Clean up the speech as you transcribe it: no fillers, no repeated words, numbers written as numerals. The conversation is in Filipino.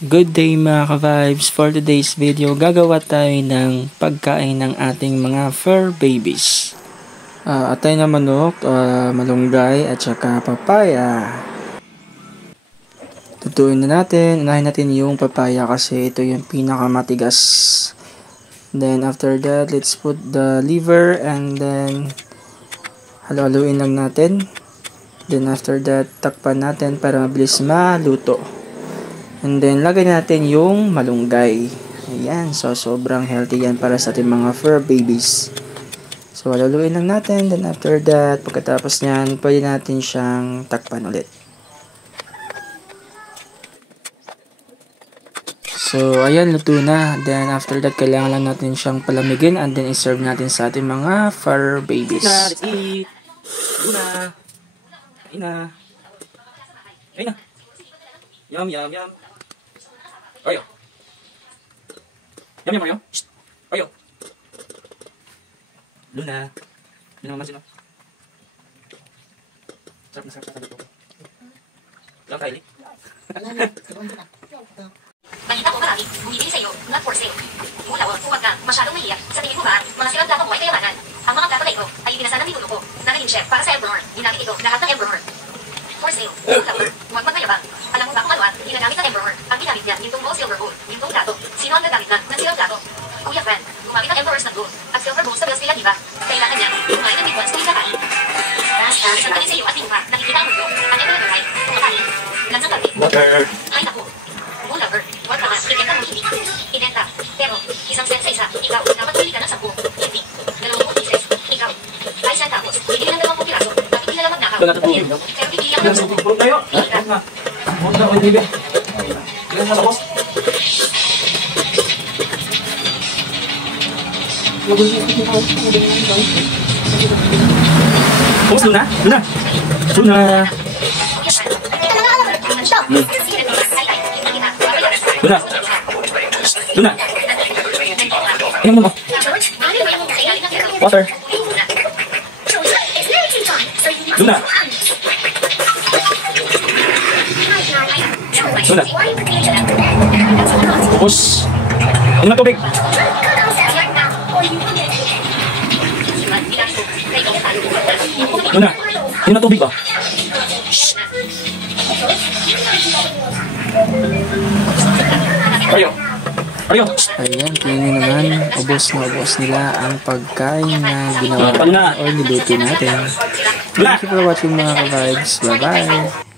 Good day mga ka-vibes. For today's video, gagawa tayo ng pagkain ng ating mga fur babies. Atay na manok, malunggay at saka papaya. Tutuin na natin. Unahin natin yung papaya kasi ito yung pinakamatigas. Then after that, let's put the liver and then halo-haluin lang natin. Then after that, takpan natin para mabilis maluto. And then, lagay natin yung malunggay. Ayan. So, sobrang healthy yan para sa ating mga fur babies. So, haluin lang natin. Then, after that, pagkatapos nyan, pwede natin siyang takpan ulit. So, ayan. Luto na. Then, after that, kailangan lang natin siyang palamigin. And then, iserve natin sa ating mga fur babies. Let's eat! Luna! Kain na! Kain na! Yum, yum, yum! Oreo. Yum, yum, Oreo. Shh. Oreo. Luna. Luna naman sino. Sarap na sarap na ito. Lang kaili. Balita ko marami, bumibili sa'yo, not for sale. Mula o, huwag ka, masyadong mahiya. Sa tingin mo ba, mga silang plato mo ay kayamanan? Ang mga plato na ito ay ibinasa ng titulo ko na naging chef para sa Elbronor. Ginamit ito lahat ng Elbronor. For sale, mula o, huwag magmayabang. Alam mo ba kung ano ang ginagamit ng Elbronor? Ang ginamit niya, yung gold silver bowl, yung plato. Sino ang gagamit ng silang plato? Kuya Fran, gumamit ng Elbronors ng gold at silver bowl sa bills nila, diba? Kailangan niya, kumain ng big ones kung kakain. Isang galing sa'yo at tingpa, nakikita ang mundo. Ang Elbronor ay, kumakain. Lansang gabi. Water. Ay naku. Lover, huwag ka nga, ibenta mo hindi. Ibenta. Pero, isang set sa isa, ikaw, dapat bili ka ng 10. Hindi. 20 pieces. Ikaw. Ay centavos. Bibili ng 20 piraso. Bakit hindi na lang magnakaw? Pero bibili ako ng 10. Pulot tayo. Pulot na, oy, baby. Ilan na tapos? Tapos Luna? Luna? Luna? Luna? Luna? Inom mo. Water. Luna? Luna? Tapos, inom ng tubig. Luna? Inom ng tubig ba? Oreo. Oreo. Ayan, tingnan naman. Ubos na ubos nila ang pagkain na ginawa o niluto natin. Thank you for watching mga ka-vibes. Bye-bye.